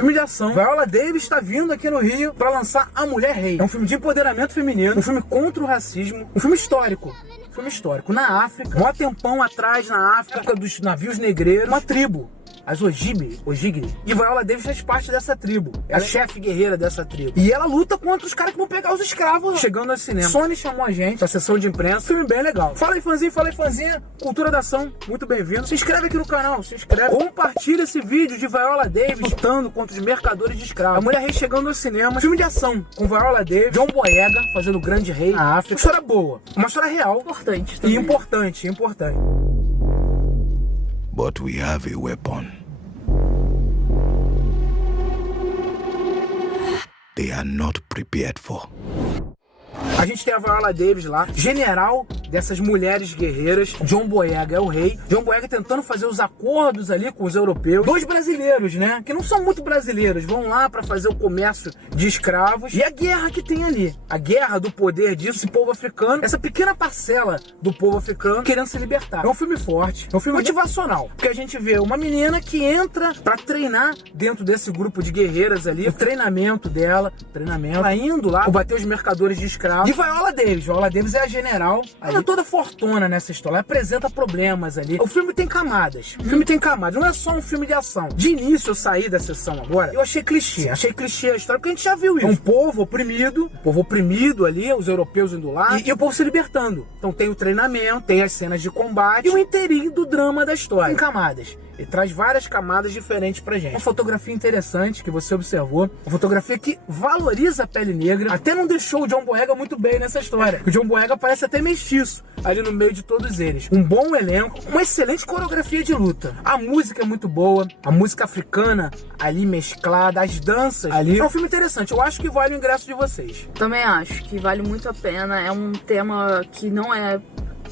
Filme de ação. Viola Davis está vindo aqui no Rio para lançar A Mulher Rei. É um filme de empoderamento feminino, um filme contra o racismo, um filme histórico. Filme histórico. Na África, mó tempão atrás na África, dos navios negreiros, uma tribo. As Ojibwe. E Viola Davis faz parte dessa tribo. É a chefe guerreira dessa tribo. E ela luta contra os caras que vão pegar os escravos chegando ao cinema. Sony chamou a gente pra sessão de imprensa. Filme bem legal. Fala aí, fãzinha. Cultura da ação. Muito bem-vindo. Se inscreve aqui no canal. Se inscreve. Compartilha esse vídeo de Viola Davis lutando contra os mercadores de escravos. A Mulher Rei chegando ao cinema. Filme de ação com Viola Davis. John Boyega fazendo o grande rei na África. Uma história boa. Uma história real. Importante também. E importante. But we have a weapon. They are not prepared for. A gente tem a Viola Davis lá, general dessas mulheres guerreiras. John Boyega é o rei. John Boyega tentando fazer os acordos ali com os europeus. 2 brasileiros, né? Que não são muito brasileiros. Vão lá pra fazer o comércio de escravos. E a guerra que tem ali. A guerra do poder disso, esse povo africano. Essa pequena parcela do povo africano querendo se libertar. É um filme forte. É um filme motivacional. Porque a gente vê uma menina que entra pra treinar dentro desse grupo de guerreiras ali. O treinamento dela. Ela indo lá combater os mercadores de escravos. E Viola Davis é a general. Ela é toda fortuna nessa história. Ela apresenta problemas ali. O filme tem camadas. Não é só um filme de ação. De início eu saí da sessão agora. Eu achei clichê. a história, porque a gente já viu isso. É um povo oprimido ali, os europeus indo lá. E o povo se libertando. Então tem o treinamento, tem as cenas de combate e o inteirinho do drama da história. Tem camadas. Ele traz várias camadas diferentes pra gente. Uma fotografia interessante que você observou. Uma fotografia que valoriza a pele negra. Até não deixou o John Boyega muito bem nessa história. O John Boyega parece até mestiço ali no meio de todos eles. Um bom elenco, uma excelente coreografia de luta. A música é muito boa. A música africana ali mesclada, as danças ali. É um filme interessante. Eu acho que vale o ingresso de vocês. Também acho que vale muito a pena. É um tema que não é...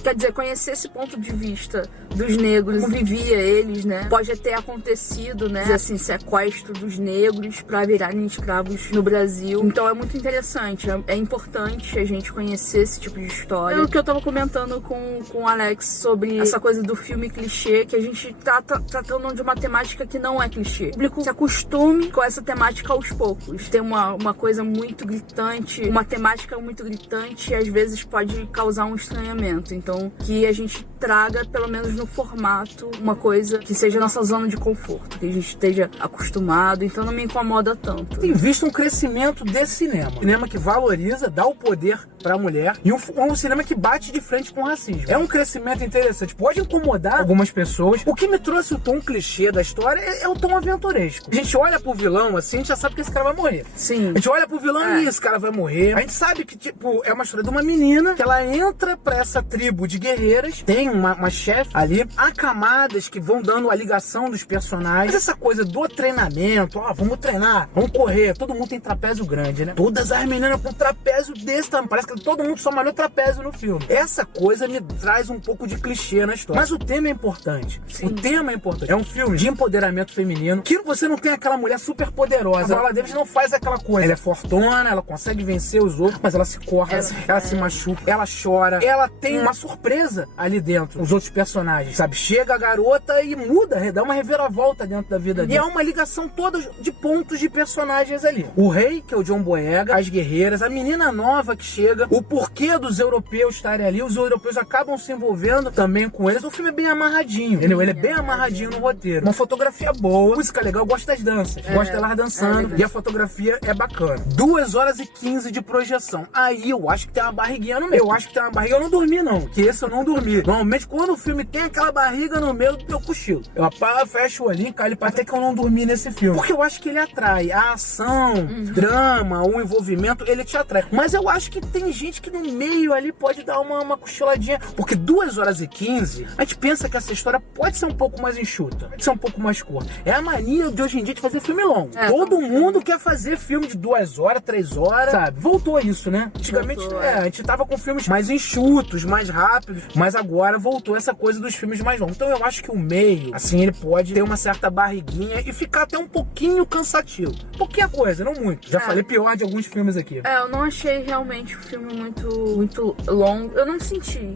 Quer dizer, conhecer esse ponto de vista dos negros, como vivia eles, né? Pode ter acontecido, né? Assim, sequestro dos negros para virarem escravos no Brasil. Então é muito interessante, é importante a gente conhecer esse tipo de história. É o que eu tava comentando com o Alex sobre essa coisa do filme clichê, que a gente tá tratando de uma temática que não é clichê. O público se acostume com essa temática aos poucos. Tem uma coisa muito gritante, uma temática muito gritante e às vezes pode causar um estranhamento. Então, que a gente traga, pelo menos no formato, uma coisa que seja nossa zona de conforto, que a gente esteja acostumado, então não me incomoda tanto. Tem visto um crescimento desse cinema. Cinema que valoriza, dá o poder pra mulher e um cinema que bate de frente com o racismo. É um crescimento interessante. Pode incomodar algumas pessoas. O que me trouxe o tom clichê da história é o tom aventuresco. A gente olha pro vilão assim, a gente já sabe que esse cara vai morrer. Sim. A gente olha pro vilão e esse cara vai morrer. A gente sabe que, tipo, é uma história de uma menina que ela entra pra essa tribo de guerreiras, tem uma chefe ali, há camadas que vão dando a ligação dos personagens. Mas essa coisa do treinamento, vamos treinar, vamos correr, todo mundo tem trapézio grande, né? Todas as meninas com trapézio desse tamanho, parece que todo mundo só malhou trapézio no filme. Essa coisa me traz um pouco de clichê na história. Mas o tema é importante. Sim. O tema é importante. É um filme de empoderamento feminino, que você não tem aquela mulher super poderosa. A Viola Davis não faz aquela coisa. Ela é fortuna, ela consegue vencer os outros, mas ela se corta, ela se machuca, ela chora, ela tem uma surpresa ali dentro, os outros personagens, sabe? Chega a garota e muda, dá uma reviravolta dentro da vida dele. E há uma ligação toda de pontos de personagens ali. O rei, que é o John Boyega, as guerreiras, a menina nova que chega, o porquê dos europeus estarem ali, os europeus acabam se envolvendo também com eles. O filme é bem amarradinho, entendeu? Ele é bem amarradinho no roteiro. Uma fotografia boa, música legal, eu gosto das danças, gosto delas dançando, e a fotografia é bacana. 2h15 de projeção. Aí eu acho que tem uma barriguinha no meio. Eu acho que tem uma barriga, eu não dormi não, que esse eu não dormi. Normalmente quando o filme tem aquela barriga no meio, eu cochilo. Eu apago, fecho o olhinho, caio até que eu não dormi nesse filme. Porque eu acho que ele atrai. A ação, drama, o envolvimento, ele te atrai. Mas eu acho que tem gente que no meio ali pode dar uma cochiladinha. Porque 2h15, a gente pensa que essa história pode ser um pouco mais enxuta, pode ser um pouco mais curta. É a mania de hoje em dia de fazer filme longo. Todo mundo quer fazer filme de 2 horas, 3 horas, sabe? Voltou isso, né? Antigamente, a gente tava com filmes mais enxutos, mais rápidos, mas agora voltou essa coisa dos filmes mais longos. Então eu acho que o meio, assim, ele pode ter uma certa barriguinha e ficar até um pouquinho cansativo. Pouquinha coisa, não muito. Já falei pior de alguns filmes aqui. Eu não achei realmente o filme filme muito longo. Eu não senti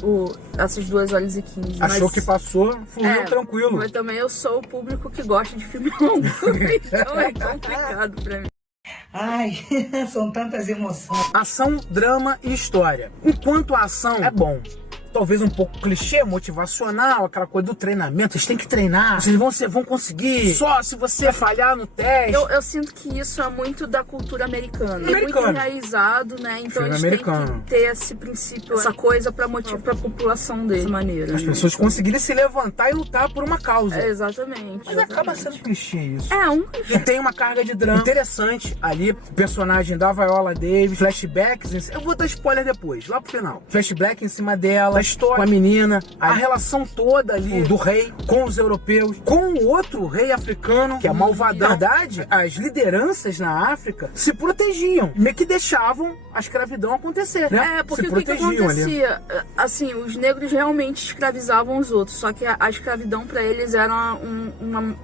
essas 2 horas e 15. Achou que passou, fluiu tranquilo. Mas também eu sou o público que gosta de filme longo, então é complicado pra mim. Ai, são tantas emoções. Ação, drama e história. Enquanto a ação é bom, talvez um pouco clichê, motivacional, aquela coisa do treinamento. Vocês têm que treinar, vocês vão conseguir só se você falhar no teste. Eu sinto que isso é muito da cultura americana. É muito enraizado, né? Então eles têm que ter esse princípio, essa coisa pra motivar a população dessa maneira. As pessoas conseguirem se levantar e lutar por uma causa. Exatamente. Mas acaba sendo clichê isso. clichê. E tem uma carga de drama interessante ali. O personagem da Viola Davis, flashbacks. Eu vou dar spoiler depois, lá pro final. Flashback em cima dela, a história com a menina, a relação toda ali do rei com os europeus, com o outro rei africano, que é malvadão. Na verdade, as lideranças na África se protegiam, meio que deixavam a escravidão acontecer, né? Porque o que acontecia? Ali. Assim, os negros realmente escravizavam os outros, só que a escravidão para eles era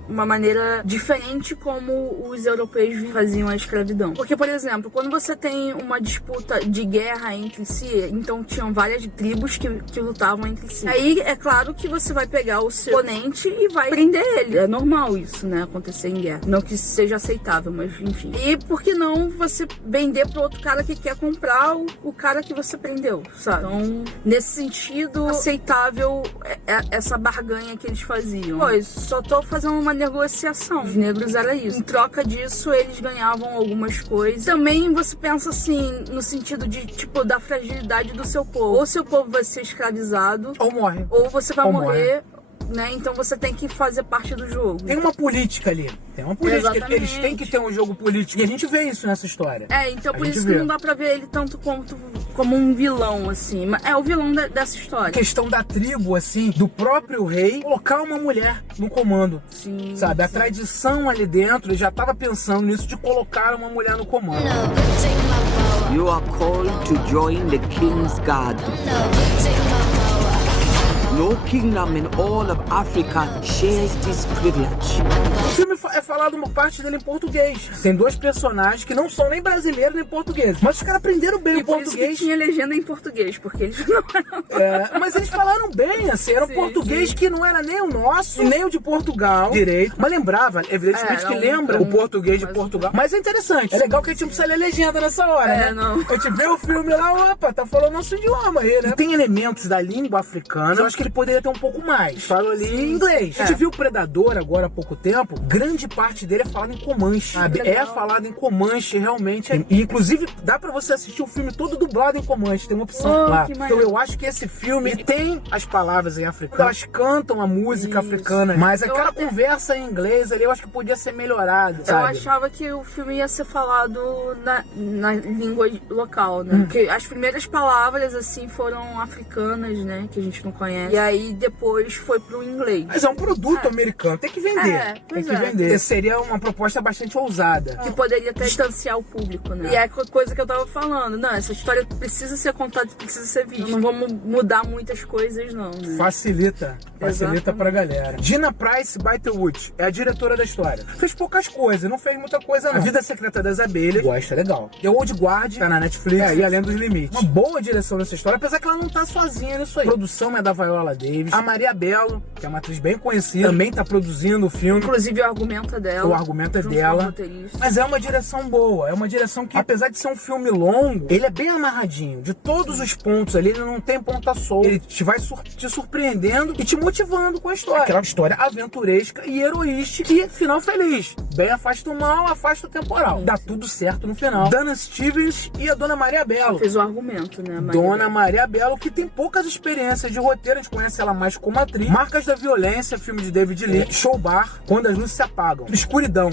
uma maneira diferente como os europeus faziam a escravidão. Porque, por exemplo, quando você tem uma disputa de guerra entre si, então tinham várias tribos que lutavam entre si. Aí é claro que você vai pegar o seu oponente e vai prender ele. É normal isso, né? Acontecer em guerra. Não que isso seja aceitável, mas enfim. E por que não você vender pro outro cara que quer comprar o cara que você prendeu, sabe? Então, nesse sentido, aceitável essa barganha que eles faziam. Pois, só tô fazendo uma negociação. Os negros era isso. Em troca disso, eles ganhavam algumas coisas. Também você pensa assim, no sentido de, tipo, da fragilidade do seu povo. Ou seu povo vai ser escravizado, ou morre, ou você vai morrer, né? Então você tem que fazer parte do jogo. Tem uma política ali. Tem uma política. Exatamente. Eles têm que ter um jogo político. E a gente vê isso nessa história. Então por isso que não dá pra ver ele tanto como um vilão, assim. É o vilão dessa história. A questão da tribo, assim, do próprio rei colocar uma mulher no comando. Sim. Sabe? A tradição ali dentro, ele já tava pensando nisso de colocar uma mulher no comando. You are called to join the King's Guard. No kingdom in all of Africa shares this privilege. O filme é falado uma parte dele em português. Tem 2 personagens que não são nem brasileiros nem portugueses, mas os caras aprenderam bem o português. Por isso que tinha legenda em português, porque eles não eram... mas eles falaram bem, assim, era um português que não era nem o nosso, nem o de Portugal direito, mas lembrava, evidentemente que lembra o português de Portugal. Mas é interessante, é legal que a gente não precisa ler legenda nessa hora, né? Não. A gente vê o filme lá, opa, tá falando nosso idioma aí, né? E tem elementos da língua africana, eu acho que ele poderia ter um pouco mais. Falo ali em inglês. A gente viu o Predador agora há pouco tempo, grande parte dele é falado em Comanche, sabe? É falado em Comanche, realmente. E inclusive dá pra você assistir o filme todo dublado em Comanche, tem uma opção lá. Então eu acho que esse filme tem as palavras em africano, elas cantam a música africana, mas aquela conversa em inglês ali eu acho que podia ser melhorada, sabe? Eu achava que o filme ia ser falado na língua local, né? Porque as primeiras palavras, assim, foram africanas, né? Que a gente não conhece. E aí depois foi pro inglês. Mas é um produto americano, tem que vender. Tem que vender. Essa seria uma proposta bastante ousada. Que poderia até distanciar o público, né? E é a coisa que eu tava falando. Não, essa história precisa ser contada, precisa ser vista. Não vamos mudar muitas coisas, não, né? Facilita pra galera. Gina Pryce Bythewood é a diretora da história. Fez poucas coisas, não fez muita coisa, não. A Vida Secreta das Abelhas, gosta, legal. The Old Guard, tá na Netflix, e Além dos Limites. Uma boa direção nessa história, apesar que ela não tá sozinha nisso aí. A produção é da Viola Davis. A Maria Bello, que é uma atriz bem conhecida, também tá produzindo o filme. Inclusive o argumento é dela. O argumento é dela. Mas é uma direção boa. É uma direção que, apesar de ser um filme longo, ele é bem amarradinho. De todos os pontos ali, ele não tem ponta solta. Ele vai te surpreendendo e te motivando com a história. Aquela história aventuresca e heroística e final feliz. Bem afasta o mal, afasta o temporal. Dá tudo certo no final. Dana Stevens e a Dona Maria Bello. Fez o argumento, né? Dona Maria Bello, que tem poucas experiências de roteiro. A gente conhece ela mais como atriz. Marcas da Violência, filme de David Lee. Show Bar, Quando as Luzes Se Apagam. Escuridão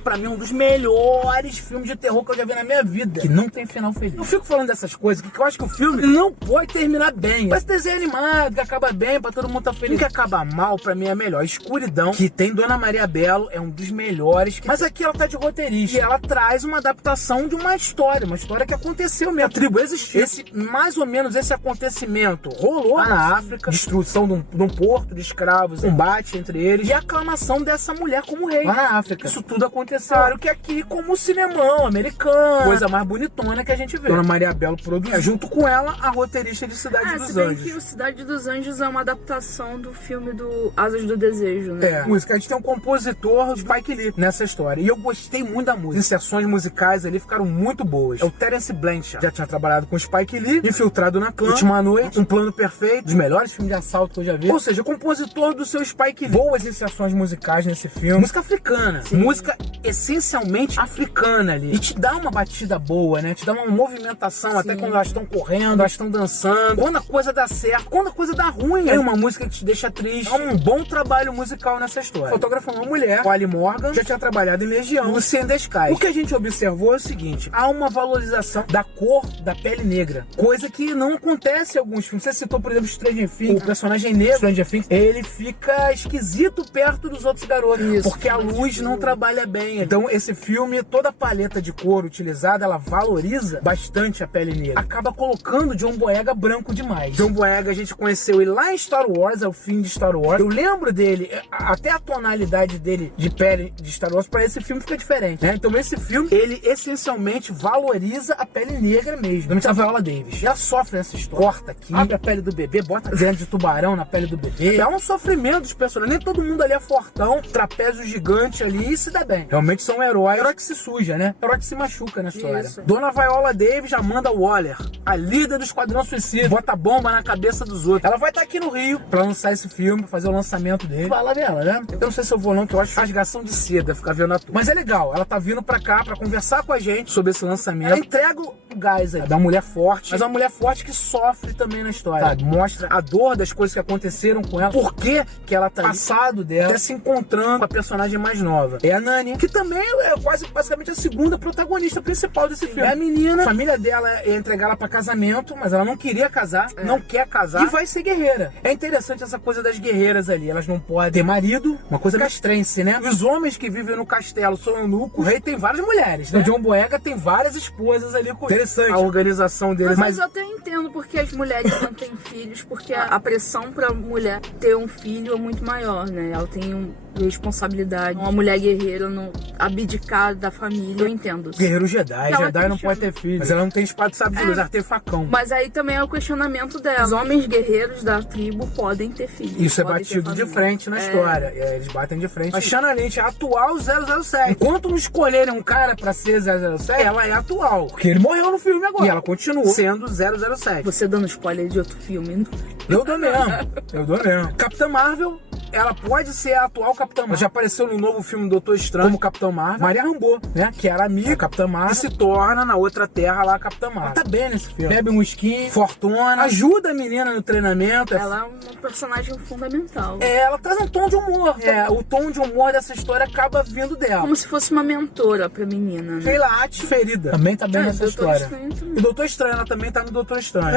pra mim é um dos melhores filmes de terror que eu já vi na minha vida. Que não tem final feliz. Eu fico falando dessas coisas porque eu acho que o filme não pode terminar bem. Parece desenho animado, que acaba bem, pra todo mundo tá feliz. O que acaba mal, pra mim é melhor. Escuridão, que tem Dona Maria Bello, é um dos melhores. Mas aqui ela tá de roteirista. E ela traz uma adaptação de uma história que aconteceu mesmo. A tribo existiu. Mais ou menos esse acontecimento rolou na na África, destruição de um porto de escravos, combate entre eles e a aclamação dessa mulher como rei lá na África. Isso tudo aconteceu. Claro que aqui, como o cinemão americano, coisa mais bonitona que a gente vê. Dona Maria Belo produziu, junto com ela, a roteirista de Cidade dos se bem Anjos. que o Cidade dos Anjos é uma adaptação do filme do Asas do Desejo, né? Música. A gente tem um compositor, Spike Lee, nessa história. E eu gostei muito da música. As inserções musicais ali ficaram muito boas. É o Terence Blanchard. Já tinha trabalhado com Spike Lee, Infiltrado na Clã, Última Noite, Um Plano Perfeito, dos melhores filmes de assalto que eu já vi. Ou seja, o compositor do seu Spike Lee. Boas inserções musicais nesse filme. Música africana. Sim. Música essencialmente africana ali. E te dá uma batida boa, né? Te dá uma movimentação. Sim. Até quando elas estão correndo, elas estão dançando. Quando a coisa dá certo, quando a coisa dá ruim, é uma música que te deixa triste. É um bom trabalho musical nessa história. O fotógrafo é uma mulher, o Ali Morgan, já tinha trabalhado em Legião, Lucy in the Sky. O que a gente observou é o seguinte: há uma valorização da cor da pele negra, coisa que não acontece em alguns filmes. Você citou, por exemplo, Stranger Things. O personagem negro, Stranger Things, ele fica esquisito perto dos outros garotos. Isso, porque a luz não trabalha bem. Então esse filme, toda a paleta de cor utilizada, ela valoriza bastante a pele negra. Acaba colocando John Boyega branco demais. John Boyega a gente conheceu ele lá em Star Wars, é o fim de Star Wars. Eu lembro dele, até a tonalidade dele de pele de Star Wars para esse filme fica diferente, né? Então esse filme, ele essencialmente valoriza a pele negra mesmo. Também a Viola Davis. Ela sofre nessa história. Corta aqui, abre a pele do bebê, bota dentro de tubarão na pele do bebê. É um sofrimento dos personagens. Nem todo mundo ali é fortão, trapézio gigante ali e se dá bem. Realmente são heróis. Herói que se suja, né? Herói que se machuca na história. Isso. Dona Viola Davis, Amanda Waller, a líder do Esquadrão Suicida, bota bomba na cabeça dos outros. Ela vai estar aqui no Rio pra lançar esse filme, fazer o lançamento dele. Vai lá ver ela, né? Eu não sei se eu vou não, que eu acho rasgação de seda ficar vendo a turma. Mas é legal, ela tá vindo pra cá pra conversar com a gente sobre esse lançamento. Ela entrega o gás aí da mulher forte, mas uma mulher forte que sofre também na história, sabe? Mostra a dor das coisas que aconteceram com ela, por que ela tá passado dela, até se encontrando com a personagem mais nova. É a Nani, que também é quase basicamente a segunda protagonista principal desse filme. É a menina, a família dela ia entregar ela pra casamento, mas ela não queria casar, não quer casar e vai ser guerreira. É interessante essa coisa das guerreiras ali, elas não podem ter marido, uma coisa castrense, né? Os homens que vivem no castelo são eunucos, o rei tem várias mulheres, né? O John Boyega tem várias esposas ali com ele. Interessante a organização deles. Mas eu até entendo porque as mulheres não têm filhos, porque a pressão pra mulher ter um filho é muito maior, né? Ela tem responsabilidade. Uma mulher guerreira não abdicar da família, eu entendo. Guerreiro Jedi. Jedi não pode ter filho. Mas ela não tem espada de sabre de luz, ela tem facão. Mas aí também é o questionamento dela. Os homens guerreiros da tribo podem ter filhos. Isso é batido de frente na história. Eles batem de frente. A Shanna Lynch é atual 007. Enquanto não escolherem um cara pra ser 007, ela é atual. Porque ele morreu no filme agora. E ela continuou sendo 007. Você dando spoiler de outro filme. Eu dou mesmo. Capitã Marvel, ela pode ser a atual Capitã Marvel. Já apareceu no novo filme Doutor Estranho como Capitã Marvel. Maria Rambeau, né? Que era amiga da Capitã Marvel, se torna na outra terra lá a Capitã Marvel. Ela tá bem nesse filme. Bebe um whisky, fortuna, ajuda a menina no treinamento. Ela é uma personagem fundamental. Ela traz um tom de humor. O tom de humor dessa história acaba vindo dela. Como se fosse uma mentora pra menina, né? Sheila Hutch, ferida. Também tá bem nessa história. E o Doutor Estranho, ela também tá no Doutor Estranho.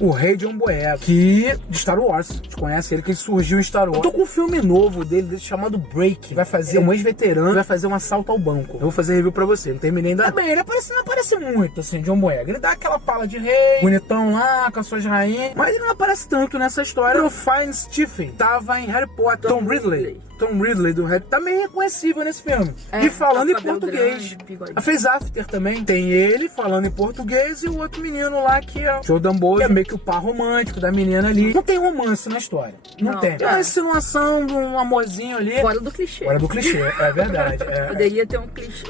O rei John Boyega, que de Star Wars. A gente conhece ele, que ele surgiu em Star Wars. Eu tô com um filme novo dele chamado Break. Vai fazer um ex-veterano, vai fazer um assalto ao banco. Eu vou fazer review pra você, não terminei ainda. Também, ele não aparece muito, assim, John Boyega. Ele dá aquela pala de rei, bonitão lá, com as suas rainhas. Mas ele não aparece tanto nessa história. O Fine Stephen tava em Harry Potter. Tom Ridley do Harry também é reconhecível nesse filme. E falando em português. A Fez After também tem ele falando em português e o outro menino lá que é o Jordan Bowles, que é meio que o par romântico da menina ali. Não tem romance na história. Não tem. É uma insinuação de um amorzinho ali. Fora do clichê, é verdade. Poderia ter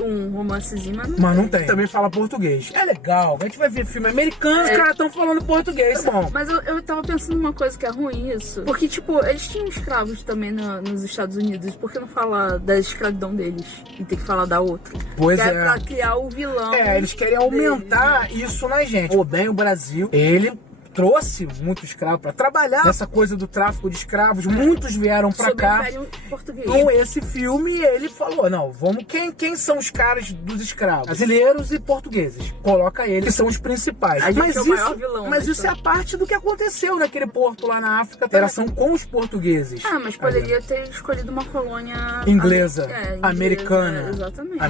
um romancezinho, mas não tem. Também fala português. É legal. A gente vai ver filme americano, os caras estão falando português. É bom. Mas eu tava pensando numa coisa que é ruim isso. Porque, tipo, eles tinham escravos também nos Estados Unidos. Por que não falar da escravidão deles e ter que falar da outra? Pois é. Pra criar o vilão. Eles querem aumentar isso na gente. O Brasil, ele trouxe muito escravo para trabalhar nessa coisa do tráfico de escravos. Muitos vieram para cá. Com esse filme, ele falou: não, vamos. Quem são os caras dos escravos? Brasileiros e portugueses. Coloca eles, que são os principais. Mas isso é a parte do que aconteceu naquele porto lá na África. Interação com os portugueses. Mas poderia ter escolhido uma colônia inglesa, americana. Exatamente.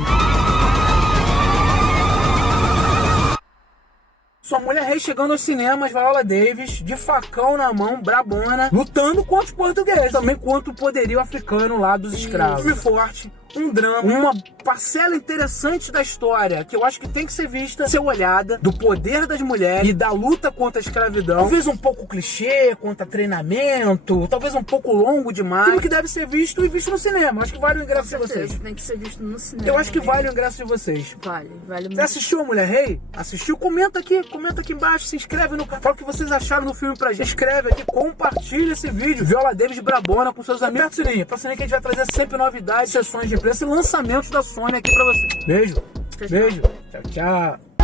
Sua Mulher Rei chegando aos cinemas, Viola Davis, de facão na mão, brabona, lutando contra os portugueses, também contra o poderio africano lá dos escravos. Filme forte, um drama, uma parcela interessante da história, que eu acho que tem que ser vista, ser olhada, do poder das mulheres e da luta contra a escravidão. Talvez um pouco clichê, contra treinamento, talvez um pouco longo demais. Filme que deve ser visto e visto no cinema. Acho que vale o ingresso de vocês. Tem que ser visto no cinema. Eu acho que vale o ingresso de vocês. Vale muito. Você assistiu a Mulher Rei? Assistiu? Comenta aqui embaixo, se inscreve no canal. Fala o que vocês acharam do filme pra gente. Escreve aqui, compartilha esse vídeo. Viola Davis brabona com seus amigos. Aperta o sininho, que a gente vai trazer sempre novidades, sessões de imprensa e lançamentos da Sony aqui pra você. Beijo. Beijo. Tchau, tchau.